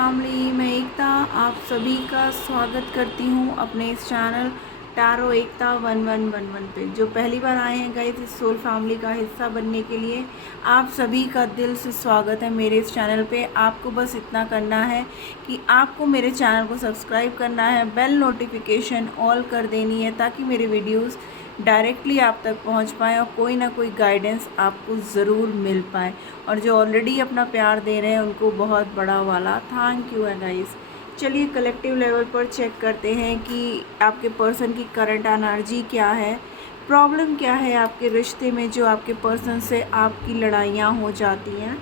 Family, मैं एकता आप सभी का स्वागत करती हूँ अपने इस चैनल टैरो एकता 1111 पे। जो पहली बार आए हैं गाइस इस सोल फैमिली का हिस्सा बनने के लिए, आप सभी का दिल से स्वागत है मेरे इस चैनल पे। आपको बस इतना करना है कि आपको मेरे चैनल को सब्सक्राइब करना है, बेल नोटिफिकेशन ऑल कर देनी है ताकि मेरे वीडियोस डायरेक्टली आप तक पहुंच पाए और कोई ना कोई गाइडेंस आपको ज़रूर मिल पाए। और जो ऑलरेडी अपना प्यार दे रहे हैं उनको बहुत बड़ा वाला थैंक यू है गाइस। चलिए कलेक्टिव लेवल पर चेक करते हैं कि आपके पर्सन की करंट एनर्जी क्या है, प्रॉब्लम क्या है आपके रिश्ते में जो आपके पर्सन से आपकी लड़ाइयाँ हो जाती हैं।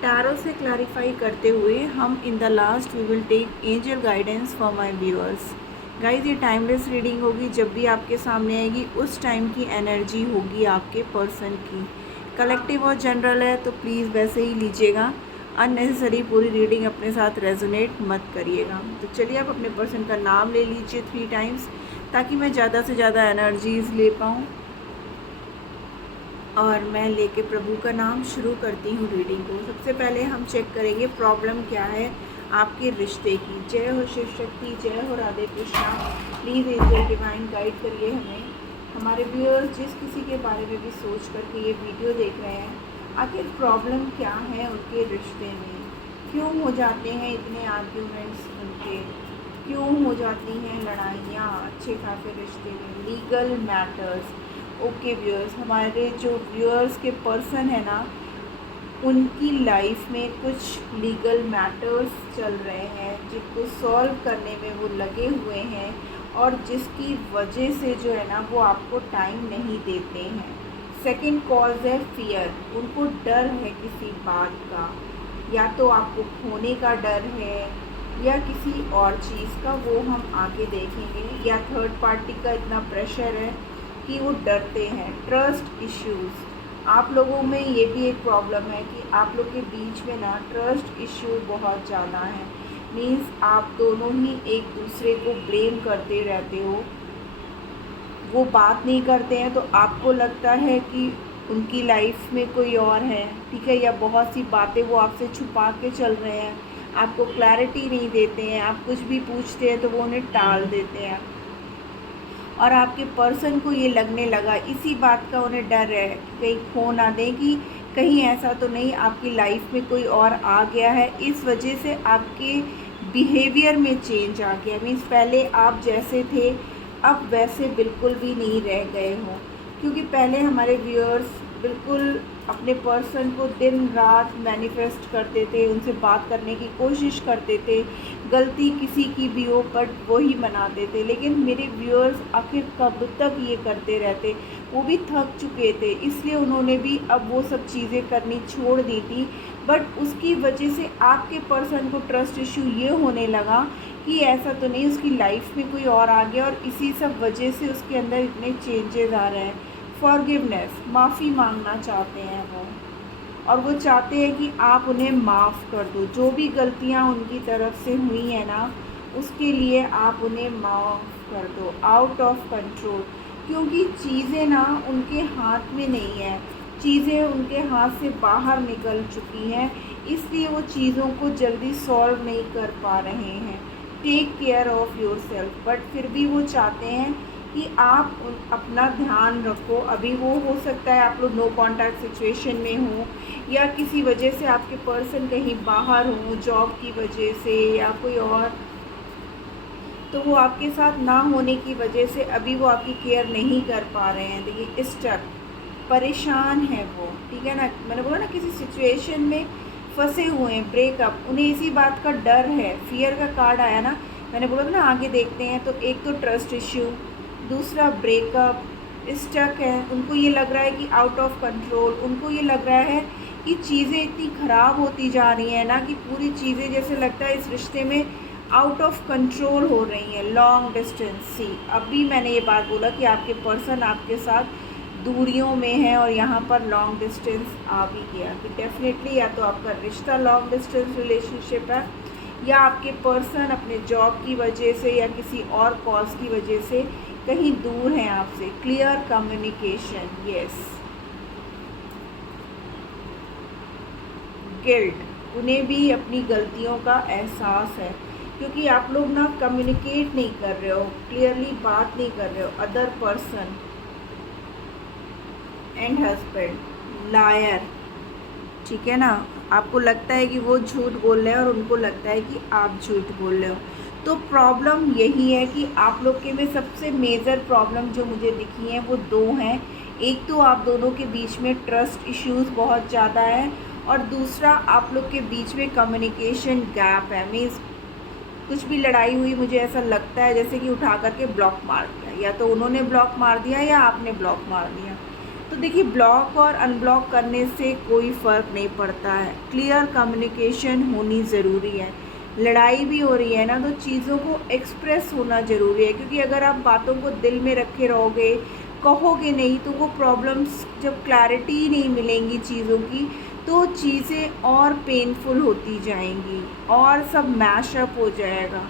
टैरो से क्लैरिफाई करते हुए हम in the last we will take angel guidance for my viewers. Guys ये टाइमलेस रीडिंग होगी, जब भी आपके सामने आएगी उस टाइम की एनर्जी होगी आपके पर्सन की। कलेक्टिव और जनरल है तो प्लीज़ वैसे ही लीजिएगा, अननेसेसरी पूरी रीडिंग अपने साथ रेजोनेट मत करिएगा। तो चलिए आप अपने पर्सन का नाम ले लीजिए 3 टाइम्स ताकि मैं ज़्यादा से ज़्यादा एनर्जीज ले पाऊँ। और मैं लेके प्रभु का नाम शुरू करती हूँ रीडिंग को। सबसे पहले हम चेक करेंगे प्रॉब्लम क्या है आपके रिश्ते की। जय हो शिव शक्ति, जय हो Radhe Krishna. Please angel divine guide करिए हमें। हमारे व्यूअर्स जिस किसी के बारे में भी सोच करके ये वीडियो देख रहे हैं, आखिर प्रॉब्लम क्या है उनके रिश्ते में, क्यों हो जाते हैं इतने आर्ग्यूमेंट्स उनके, क्यों हो जाती हैं लड़ाइयाँ अच्छे खासे रिश्ते में, लीगल मैटर्स। ओके व्यूअर्स, हमारे जो व्यूअर्स के पर्सन है ना, उनकी लाइफ में कुछ लीगल मैटर्स चल रहे हैं जिनको सॉल्व करने में वो लगे हुए हैं और जिसकी वजह से जो है ना वो आपको टाइम नहीं देते हैं। सेकंड कॉज है फियर, उनको डर है किसी बात का, या तो आपको खोने का डर है या किसी और चीज़ का, वो हम आगे देखेंगे। या थर्ड पार्टी का इतना प्रेशर है कि वो डरते हैं। ट्रस्ट इश्यूज़, आप लोगों में ये भी एक प्रॉब्लम है कि आप लोग के बीच में ना ट्रस्ट इश्यू बहुत ज़्यादा है। मीन्स आप दोनों ही एक दूसरे को ब्लेम करते रहते हो, वो बात नहीं करते हैं तो आपको लगता है कि उनकी लाइफ में कोई और है, ठीक है, या बहुत सी बातें वो आपसे छुपा के चल रहे हैं, आपको क्लैरिटी नहीं देते हैं। आप कुछ भी पूछते हैं तो वो उन्हें टाल देते हैं और आपके पर्सन को ये लगने लगा, इसी बात का उन्हें डर है कहीं खो ना दें, कि कहीं ऐसा तो नहीं आपकी लाइफ में कोई और आ गया है, इस वजह से आपके बिहेवियर में चेंज आ गया। मीन्स पहले आप जैसे थे अब वैसे बिल्कुल भी नहीं रह गए हो। क्योंकि पहले हमारे व्यूअर्स बिल्कुल अपने पर्सन को दिन रात मैनिफेस्ट करते थे, उनसे बात करने की कोशिश करते थे, गलती किसी की भी हो बट वही मनाते थे। लेकिन मेरे व्यूअर्स आखिर कब तक ये करते रहते, वो भी थक चुके थे, इसलिए उन्होंने भी अब वो सब चीज़ें करनी छोड़ दी थी। बट उसकी वजह से आपके पर्सन को ट्रस्ट इशू ये होने लगा कि ऐसा तो नहीं उसकी लाइफ में कोई और आ गया, और इसी सब वजह से उसके अंदर इतने चेंजेस आ रहे हैं। फॉरगिवनेस, माफ़ी मांगना चाहते हैं वो, और वो चाहते हैं कि आप उन्हें माफ़ कर दो। जो भी गलतियां उनकी तरफ से हुई हैं ना, उसके लिए आप उन्हें माफ़ कर दो। आउट ऑफ कंट्रोल, क्योंकि चीज़ें ना उनके हाथ में नहीं है, चीज़ें उनके हाथ से बाहर निकल चुकी हैं, इसलिए वो चीज़ों को जल्दी सॉल्व नहीं कर पा रहे हैं। Take care of yourself, but फिर भी वो चाहते हैं कि आप अपना ध्यान रखो। अभी वो हो सकता है आप लोग नो कॉन्टैक्ट सिचुएशन में हो, या किसी वजह से आपके पर्सन कहीं बाहर हो, जॉब की वजह से या कोई और, तो वो आपके साथ ना होने की वजह से अभी वो आपकी केयर नहीं कर पा रहे हैं। देखिए स्टक, परेशान है वो, ठीक है ना। मैंने बोला ना किसी सिचुएशन में फंसे हुए हैं, ब्रेकअप, उन्हें इसी बात का डर है। फियर का कार्ड आया ना, मैंने बोला ना आगे देखते हैं। तो एक तो ट्रस्ट इश्यू, दूसरा ब्रेकअप, स्टक है। उनको ये लग रहा है कि आउट ऑफ कंट्रोल, उनको ये लग रहा है कि चीज़ें इतनी ख़राब होती जा रही हैं ना, कि पूरी चीज़ें जैसे लगता है इस रिश्ते में आउट ऑफ कंट्रोल हो रही हैं। लॉन्ग डिस्टेंस, सी अभी मैंने ये बात बोला कि आपके पर्सन आपके साथ दूरियों में है और यहाँ पर लॉन्ग डिस्टेंस आ भी गया, कि डेफिनेटली या तो आपका रिश्ता लॉन्ग डिस्टेंस रिलेशनशिप है, या आपके पर्सन अपने जॉब की वजह से या किसी और कॉज की वजह से कहीं दूर हैं आपसे। Clear communication, yes. गिल्ट, उन्हें भी अपनी गलतियों का एहसास है, क्योंकि आप लोग ना कम्युनिकेट नहीं कर रहे हो, क्लियरली बात नहीं कर रहे हो। Other person and husband liar, ठीक है ना, आपको लगता है कि वो झूठ बोल रहे हैं और उनको लगता है कि आप झूठ बोल रहे हो। तो प्रॉब्लम यही है कि आप लोग के में सबसे मेजर प्रॉब्लम जो मुझे दिखी है वो दो हैं। एक तो आप दोनों के बीच में ट्रस्ट इश्यूज़ बहुत ज़्यादा है, और दूसरा आप लोग के बीच में कम्युनिकेशन गैप है। मीन्स कुछ भी लड़ाई हुई, मुझे ऐसा लगता है जैसे कि उठा करके ब्लॉक मार दिया, या तो उन्होंने ब्लॉक मार दिया या आपने ब्लॉक मार दिया। तो देखिए, ब्लॉक और अनब्लॉक करने से कोई फ़र्क नहीं पड़ता है, क्लियर कम्युनिकेशन होनी ज़रूरी है। लड़ाई भी हो रही है ना, तो चीज़ों को एक्सप्रेस होना ज़रूरी है, क्योंकि अगर आप बातों को दिल में रखे रहोगे, कहोगे नहीं, तो वो प्रॉब्लम्स जब क्लैरिटी नहीं मिलेंगी चीज़ों की, तो चीज़ें और पेनफुल होती जाएंगी और सब मैशअप हो जाएगा।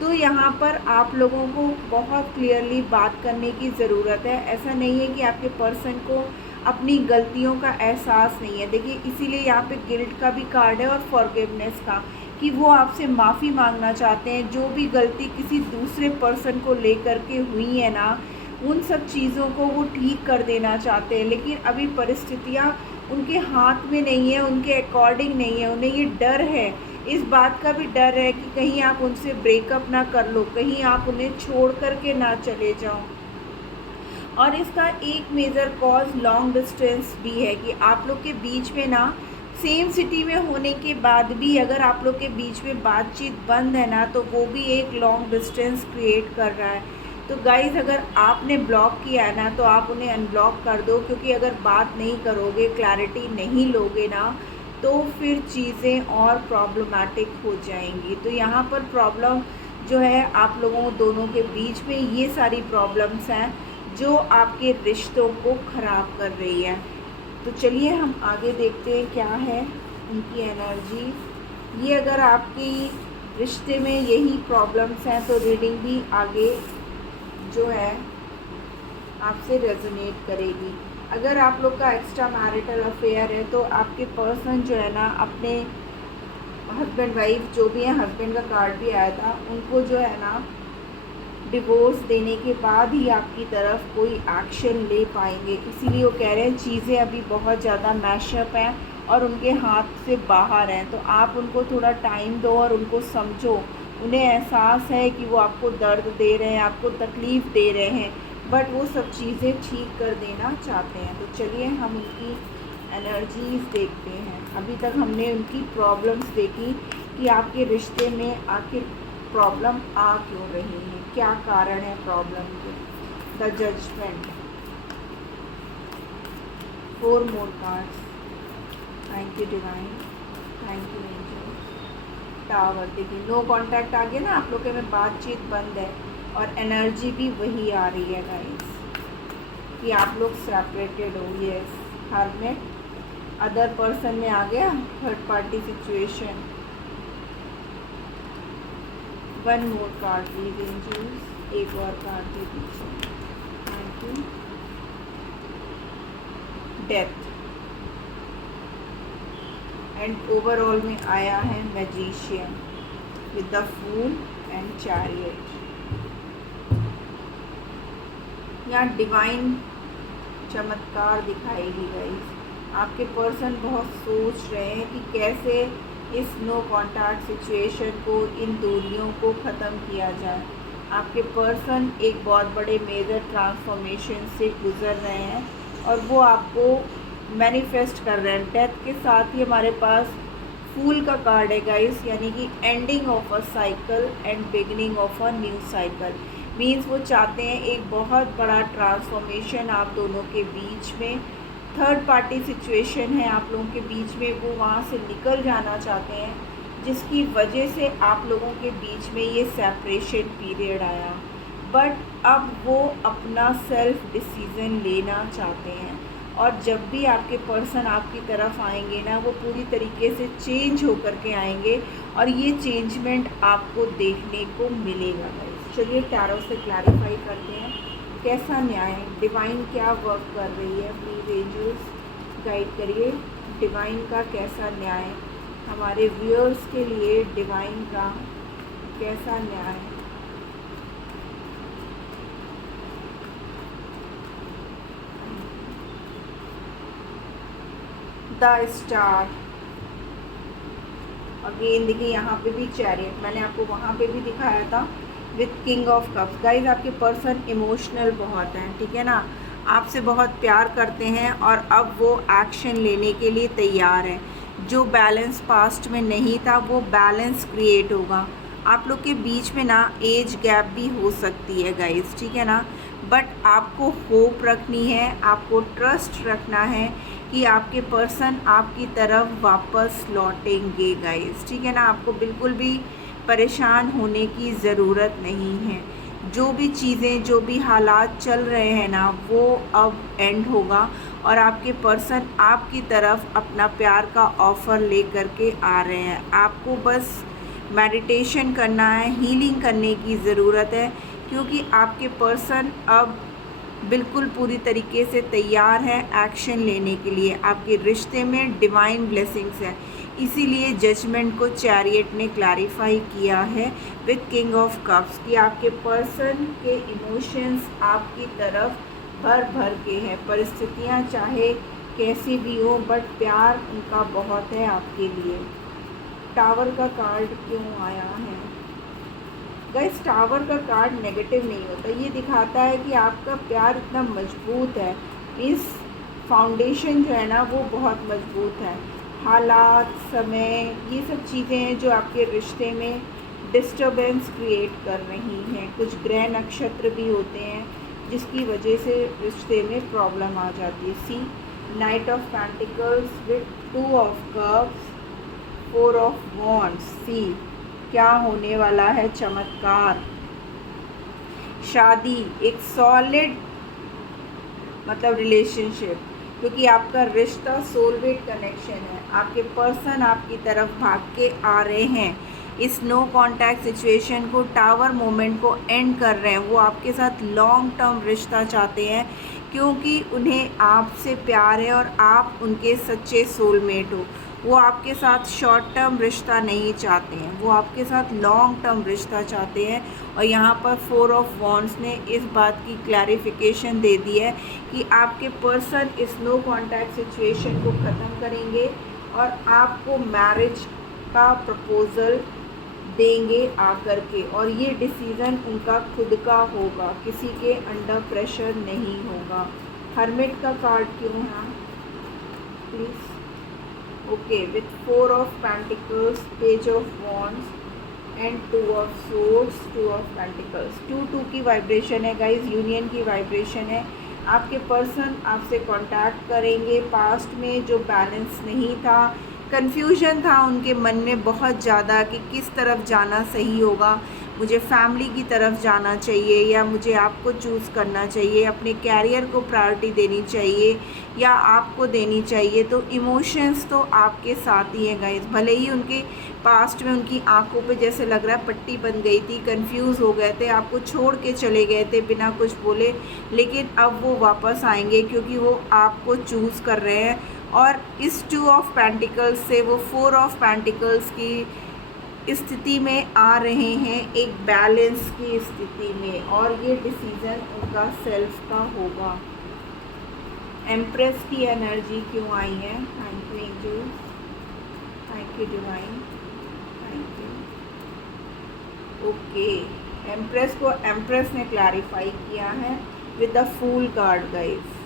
तो यहाँ पर आप लोगों को बहुत क्लियरली बात करने की ज़रूरत है। ऐसा नहीं है कि आपके पर्सन को अपनी गलतियों का एहसास नहीं है। देखिए, इसीलिए यहाँ पे गिल्ट का भी कार्ड है और फॉरगिवनेस का, कि वो आपसे माफ़ी मांगना चाहते हैं। जो भी गलती किसी दूसरे पर्सन को लेकर के हुई है ना, उन सब चीज़ों को वो ठीक कर देना चाहते हैं, लेकिन अभी परिस्थितियाँ उनके हाथ में नहीं है, उनके अकॉर्डिंग नहीं है। उन्हें ये डर है, इस बात का भी डर है कि कहीं आप उनसे ब्रेकअप ना कर लो, कहीं आप उन्हें छोड़ करके ना चले जाओ। और इसका एक मेजर कॉज लॉन्ग डिस्टेंस भी है, कि आप लोग के बीच में ना सेम सिटी में होने के बाद भी अगर आप लोग के बीच में बातचीत बंद है ना, तो वो भी एक लॉन्ग डिस्टेंस क्रिएट कर रहा है। तो गाइज़, अगर आपने ब्लॉक किया है ना, तो आप उन्हें अनब्लॉक कर दो, क्योंकि अगर बात नहीं करोगे, क्लैरिटी नहीं लोगे ना, तो फिर चीज़ें और प्रॉब्लमेटिक हो जाएंगी। तो यहाँ पर प्रॉब्लम जो है आप लोगों दोनों के बीच में, ये सारी प्रॉब्लम्स हैं जो आपके रिश्तों को ख़राब कर रही है। तो चलिए हम आगे देखते हैं क्या है उनकी एनर्जी। ये अगर आपकी रिश्ते में यही प्रॉब्लम्स हैं, तो रीडिंग भी आगे जो है आपसे रेजोनेट करेगी। अगर आप लोग का एक्स्ट्रा मैरिटल अफेयर है, तो आपके पर्सन जो है ना, अपने हस्बैंड वाइफ जो भी हैं, हस्बैंड का कार्ड भी आया था, उनको जो है ना डिवोर्स देने के बाद ही आपकी तरफ कोई एक्शन ले पाएंगे। इसीलिए वो कह रहे हैं चीज़ें अभी बहुत ज़्यादा मैशअप हैं और उनके हाथ से बाहर हैं। तो आप उनको थोड़ा टाइम दो और उनको समझो। उन्हें एहसास है कि वो आपको दर्द दे रहे हैं, आपको तकलीफ़ दे रहे हैं, बट वो सब चीज़ें ठीक कर देना चाहते हैं। तो चलिए हम उनकी एनर्जीज़ देखते हैं। अभी तक हमने उनकी प्रॉब्लम्स देखी कि आपके रिश्ते में आखिर प्रॉब्लम आ क्यों रही है, क्या कारण है प्रॉब्लम के। The judgement, 4 more cards. Thank you divine, thank you angel. Tower, देखिए नो कांटेक्ट आ गया ना, आप लोग के में बातचीत बंद है और एनर्जी भी वही आ रही है गाइस कि आप लोग सेपरेटेड हो। यस, हर्मिट, अदर पर्सन में आ गया, third party situation. 1 more card please angels, एक और कार्ड दे दीजिए। Thank you. Death, and overall में आया है magician with the fool and chariot. यहाँ डिवाइन चमत्कार दिखाएगी गाइस। आपके पर्सन बहुत सोच रहे हैं कि कैसे इस नो कॉन्टैक्ट सिचुएशन को, इन दूरियों को ख़त्म किया जाए। आपके पर्सन एक बहुत बड़े मेजर ट्रांसफॉर्मेशन से गुज़र रहे हैं और वो आपको मैनिफेस्ट कर रहे हैं। डेथ के साथ ही हमारे पास फूल का कार्ड है गाइस, यानी कि ending of a cycle and beginning of a new cycle. Means वो चाहते हैं एक बहुत बड़ा ट्रांसफॉर्मेशन आप दोनों के बीच में। थर्ड पार्टी सिचुएशन है आप लोगों के बीच में, वो वहाँ से निकल जाना चाहते हैं, जिसकी वजह से आप लोगों के बीच में ये सेपरेशन पीरियड आया। बट अब वो अपना सेल्फ डिसीज़न लेना चाहते हैं, और जब भी आपके पर्सन आपकी तरफ आएंगे ना, वो पूरी तरीके से चेंज होकर के आएंगे और ये चेंजमेंट आपको देखने को मिलेगा गाइस। चलिए टैरो से क्लैरिफाई करते हैं कैसा न्याय, डिवाइन क्या वर्क कर रही है। प्लीज़ एंजल्स गाइड करिए डिवाइन का कैसा न्याय हमारे व्यूअर्स के लिए डिवाइन का कैसा न्याय है। द स्टार, अगेन देखिए यहाँ पे भी चैरियट, मैंने आपको वहाँ पे भी दिखाया था with king of cups. Guys आपके पर्सन इमोशनल बहुत हैं, ठीक है ना, आपसे बहुत प्यार करते हैं और अब वो एक्शन लेने के लिए तैयार है। जो बैलेंस पास्ट में नहीं था वो बैलेंस क्रिएट होगा। आप लोग के बीच में ना एज गैप भी हो सकती है गाइज, ठीक है ना, बट आपको होप रखनी है, आपको ट्रस्ट रखना है कि आपके पर्सन आपकी तरफ वापस लौटेंगे गाइज, ठीक है ना। आपको बिल्कुल भी परेशान होने की ज़रूरत नहीं है। जो भी चीज़ें, जो भी हालात चल रहे हैं ना, वो अब एंड होगा और आपके पर्सन आपकी तरफ अपना प्यार का ऑफ़र लेकर के आ रहे हैं। आपको बस मेडिटेशन करना है, हीलिंग करने की ज़रूरत है, क्योंकि आपके पर्सन अब बिल्कुल पूरी तरीके से तैयार है एक्शन लेने के लिए। आपके रिश्ते में डिवाइन ब्लेसिंग्स है, इसीलिए जजमेंट को चैरियट ने क्लैरिफाई किया है विथ किंग ऑफ कप्स कि आपके पर्सन के इमोशंस आपकी तरफ भर भर के हैं। परिस्थितियां चाहे कैसी भी हो, बट प्यार उनका बहुत है आपके लिए। टावर का कार्ड क्यों आया है गाइस? टावर का कार्ड नेगेटिव नहीं होता, ये दिखाता है कि आपका प्यार इतना मजबूत है, इस फाउंडेशन जो है ना वो बहुत मजबूत है। हालात, समय, ये सब चीज़ें हैं जो आपके रिश्ते में डिस्टर्बेंस क्रिएट कर रही हैं। कुछ ग्रह नक्षत्र भी होते हैं जिसकी वजह से रिश्ते में प्रॉब्लम आ जाती है। See knight of pentacles with 2 of cups, 4 of wands. See क्या होने वाला है? चमत्कार, शादी, एक सॉलिड मतलब रिलेशनशिप, क्योंकि आपका रिश्ता सोलमेट कनेक्शन है। आपके पर्सन आपकी तरफ भाग के आ रहे हैं, इस नो कांटेक्ट सिचुएशन को, टावर मोमेंट को एंड कर रहे हैं। वो आपके साथ लॉन्ग टर्म रिश्ता चाहते हैं, क्योंकि उन्हें आपसे प्यार है और आप उनके सच्चे सोलमेट हो। वो आपके साथ शॉर्ट टर्म रिश्ता नहीं चाहते हैं, वो आपके साथ लॉन्ग टर्म रिश्ता चाहते हैं। और यहाँ पर 4 ऑफ वॉन्ड्स ने इस बात की क्लैरिफिकेशन दे दी है कि आपके पर्सन इस नो कांटेक्ट सिचुएशन को ख़त्म करेंगे और आपको मैरिज का प्रपोज़ल देंगे आकर के, और ये डिसीज़न उनका खुद का होगा, किसी के अंडर प्रेशर नहीं होगा। हर्मिट का कार्ड क्यों है please? Okay, with 4 of pentacles, page of wands and 2 of swords, 2 of pentacles. 2 की वाइब्रेशन है गाइज, यूनियन की वाइब्रेशन है। आपके पर्सन आपसे कांटेक्ट करेंगे। पास्ट में जो बैलेंस नहीं था, कन्फ्यूजन था उनके मन में बहुत ज़्यादा कि किस तरफ जाना सही होगा, मुझे फैमिली की तरफ जाना चाहिए या मुझे आपको चूज़ करना चाहिए, अपने कैरियर को प्रायोरिटी देनी चाहिए या आपको देनी चाहिए। तो इमोशंस तो आपके साथ ही हैं गाइस। भले ही उनके पास्ट में उनकी आंखों पे जैसे लग रहा है पट्टी बन गई थी, कंफ्यूज हो गए थे, आपको छोड़ के चले गए थे बिना कुछ बोले, लेकिन अब वो वापस आएंगे क्योंकि वो आपको चूज़ कर रहे हैं। और इस 2 ऑफ पेंटिकल्स से वो 4 ऑफ पेंटिकल्स की स्थिति में आ रहे हैं, एक बैलेंस की स्थिति में, और ये डिसीज़न उनका सेल्फ का होगा। एम्प्रेस की एनर्जी क्यों आई है? Thank you angel, thank you divine, thank you. Okay, empress को एम्प्रेस ने क्लैरिफाई किया है with the fool card guys,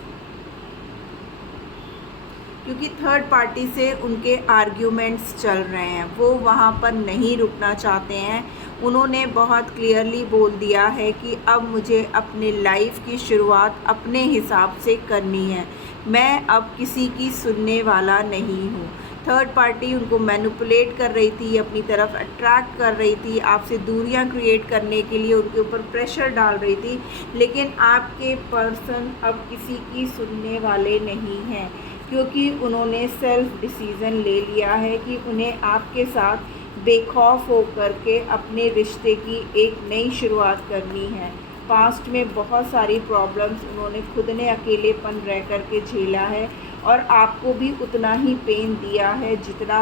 क्योंकि थर्ड पार्टी से उनके आर्ग्यूमेंट्स चल रहे हैं, वो वहाँ पर नहीं रुकना चाहते हैं। उन्होंने बहुत क्लियरली बोल दिया है कि अब मुझे अपने लाइफ की शुरुआत अपने हिसाब से करनी है, मैं अब किसी की सुनने वाला नहीं हूँ। थर्ड पार्टी उनको मैनिपुलेट कर रही थी, अपनी तरफ अट्रैक्ट कर रही थी, आपसे दूरियां क्रिएट करने के लिए उनके ऊपर प्रेशर डाल रही थी, लेकिन आपके पर्सन अब किसी की सुनने वाले नहीं हैं, क्योंकि उन्होंने सेल्फ डिसीज़न ले लिया है कि उन्हें आपके साथ बेखौफ होकर के अपने रिश्ते की एक नई शुरुआत करनी है। पास्ट में बहुत सारी प्रॉब्लम्स उन्होंने खुद ने अकेलेपन रह कर के झेला है, और आपको भी उतना ही पेन दिया है जितना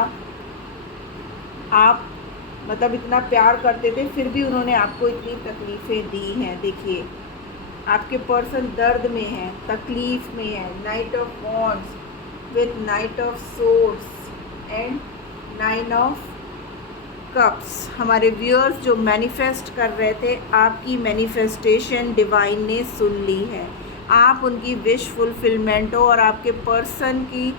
आप मतलब इतना प्यार करते थे, फिर भी उन्होंने आपको इतनी तकलीफ़ें दी हैं। देखिए आपके पर्सन दर्द में है, तकलीफ़ में है। Night of wands with night of swords and 9 of cups. हमारे व्यूअर्स जो मैनिफेस्ट कर रहे थे, आपकी मैनिफेस्टेशन डिवाइन ने सुन ली है। आप उनकी विश फुलफिलमेंट हो, और आपके पर्सन की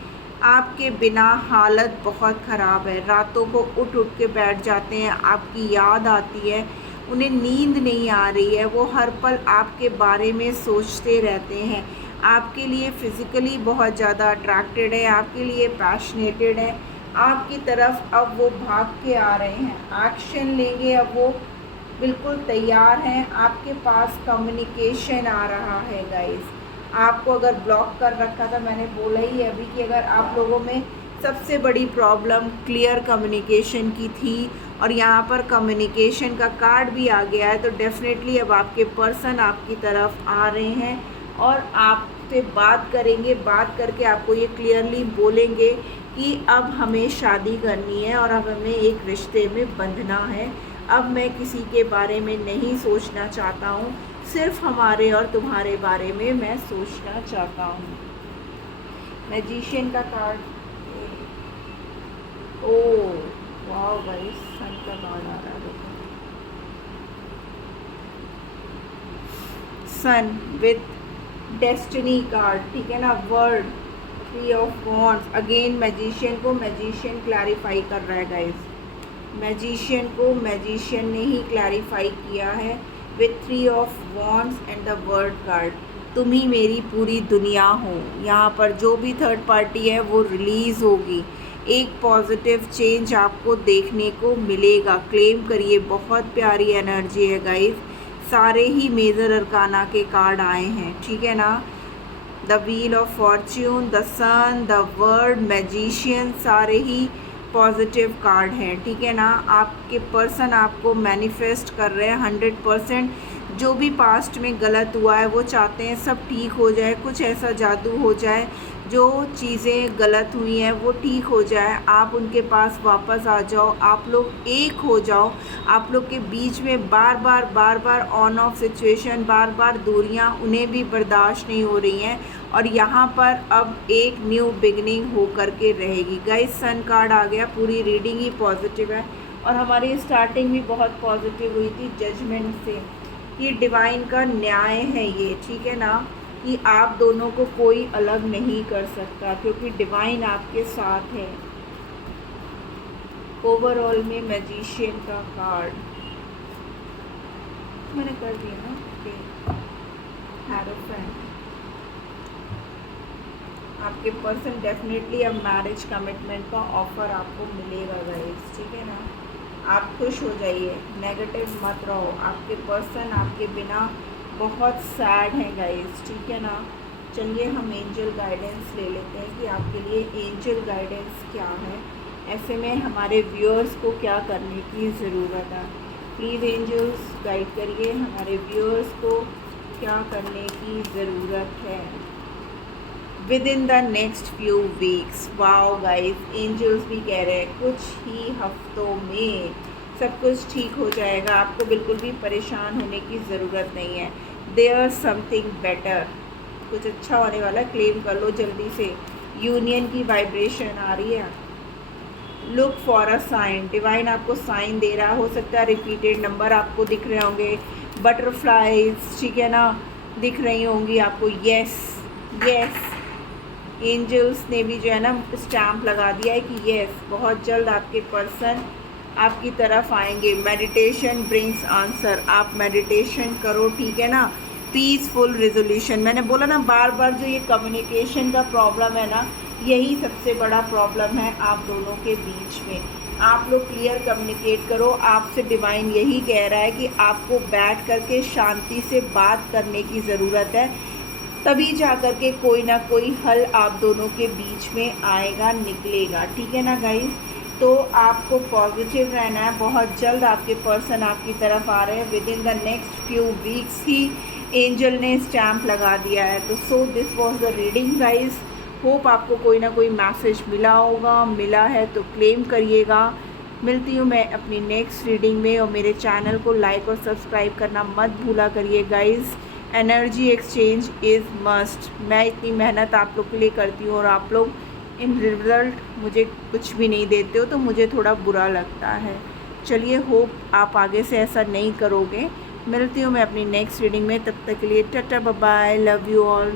आपके बिना हालत बहुत ख़राब है। रातों को उठ उठ के बैठ जाते हैं, आपकी याद आती है, उन्हें नींद नहीं आ रही है, वो हर पल आपके बारे में सोचते रहते हैं। आपके लिए फ़िज़िकली बहुत ज़्यादा अट्रैक्टेड है, आपके लिए पैशनेटेड है, आपकी तरफ अब वो भाग के आ रहे हैं, एक्शन लेंगे, अब वो बिल्कुल तैयार हैं। आपके पास कम्युनिकेशन आ रहा है गाइस। आपको अगर ब्लॉक कर रखा था, मैंने बोला ही अभी कि अगर आप लोगों में सबसे बड़ी प्रॉब्लम क्लियर कम्युनिकेशन की थी, और यहाँ पर कम्युनिकेशन का कार्ड भी आ गया है, तो डेफ़िनेटली अब आपके पर्सन आपकी तरफ आ रहे हैं और आपसे बात करेंगे। बात करके आपको ये क्लियरली बोलेंगे कि अब हमें शादी करनी है और अब हमें एक रिश्ते में बंधना है। अब मैं किसी के बारे में नहीं सोचना चाहता हूँ, सिर्फ हमारे और तुम्हारे बारे में मैं सोचना चाहता हूँ। मैजिशियन का कार्ड, ओह वाह गाइस, सन का कार्ड आ रहा है। देखो सन विथ डेस्टिनी कार्ड, ठीक है ना। Word, 3 of wands. Again magician को मैजिशियन क्लैरिफाई कर रहा है गाइस। मैजिशियन को मैजिशियन ने ही क्लैरिफाई किया है with 3 of wands and the word card. तुम ही मेरी पूरी दुनिया हो। यहाँ पर जो भी थर्ड पार्टी है वो रिलीज़ होगी। एक पॉजिटिव चेंज आपको देखने को मिलेगा। क्लेम करिए, बहुत प्यारी एनर्जी है गाइस। सारे ही मेजर अरकाना के कार्ड आए हैं, ठीक है ना। The wheel of fortune, the sun, the world, magician, सारे ही पॉजिटिव कार्ड हैं, ठीक है ना। आपके पर्सन आपको मैनिफेस्ट कर रहे हैं 100%। जो भी पास्ट में गलत हुआ है वो चाहते हैं सब ठीक हो जाए, कुछ ऐसा जादू हो जाए, जो चीज़ें गलत हुई हैं वो ठीक हो जाए, आप उनके पास वापस आ जाओ, आप लोग एक हो जाओ। आप लोग के बीच में बार बार ऑन ऑफ सिचुएशन, बार बार दूरियां उन्हें भी बर्दाश्त नहीं हो रही हैं, और यहाँ पर अब एक न्यू बिगनिंग हो कर के रहेगी। गाइस सन कार्ड आ गया, पूरी रीडिंग ही पॉजिटिव है, और हमारी स्टार्टिंग भी बहुत पॉजिटिव हुई थी जजमेंट से। ये डिवाइन का न्याय है ये, ठीक है ना, कि आप दोनों को कोई अलग नहीं कर सकता, क्योंकि डिवाइन आपके साथ है। ओवरऑल में मैजिशियन का कार्ड मैंने कर दिया ना। हैरोफेंट, आपके पर्सन डेफिनेटली अब मैरिज कमिटमेंट का ऑफर आपको मिलेगा गाइस, ठीक है ना। आप खुश हो जाइए, नेगेटिव मत रहो। आपके पर्सन आपके बिना बहुत सैड हैं गाइस, ठीक है ना। चलिए हम एंजल गाइडेंस ले लेते हैं कि आपके लिए एंजल गाइडेंस क्या है, ऐसे में हमारे व्यूअर्स को क्या करने की ज़रूरत है। प्लीज़ एंजल्स गाइड करिए हमारे व्यूअर्स को क्या करने की ज़रूरत है within the next few weeks. Wow guys, angels भी कह रहे हैं कुछ ही हफ्तों में सब कुछ ठीक हो जाएगा, आपको बिल्कुल भी परेशान होने की ज़रूरत नहीं है। देयर समथिंग बेटर, कुछ अच्छा होने वाला, क्लेम कर लो जल्दी से। यूनियन की वाइब्रेशन आ रही है। Look for a sign, divine आपको साइन दे रहा हो सकता है रिपीटेड नंबर आपको दिख रहे होंगे, बटरफ्लाइज, ठीक है ना, दिख रही होंगी आपको। यस यस, एंजल्स ने भी जो है ना स्टैम्प लगा दिया है कि यस, बहुत जल्द आपके पर्सन आपकी तरफ आएंगे। मेडिटेशन ब्रिंग्स आंसर, आप मेडिटेशन करो, ठीक है ना। पीसफुल रिजोल्यूशन, मैंने बोला ना बार बार, जो ये कम्युनिकेशन का प्रॉब्लम है ना, यही सबसे बड़ा प्रॉब्लम है आप दोनों के बीच में। आप लोग क्लियर कम्युनिकेट करो। आपसे डिवाइन यही कह रहा है कि आपको बैठ करके शांति से बात करने की ज़रूरत है, तभी जा कर के कोई ना कोई हल आप दोनों के बीच में आएगा, निकलेगा, ठीक है ना गाइस। तो आपको पॉजिटिव रहना है, बहुत जल्द आपके पर्सन आपकी तरफ आ रहे हैं। With in the next few weeks he angel ने स्टैम्प लगा दिया है। तो so this was the reading guys. Hope आपको कोई ना कोई मैसेज मिला होगा, मिला है तो क्लेम करिएगा। मिलती हूँ मैं अपनी नेक्स्ट रीडिंग में, और मेरे चैनल को लाइक और सब्सक्राइब करना मत भूला करिए guys. Energy exchange is must. मैं इतनी मेहनत आप लोग के लिए करती हूँ और आप लोग इन रिज़ल्ट मुझे कुछ भी नहीं देते हो, तो मुझे थोड़ा बुरा लगता है। चलिए, होप आप आगे से ऐसा नहीं करोगे। मिलती हूँ मैं अपनी नेक्स्ट रीडिंग में, तब तक के लिए tata bye bye, love you all.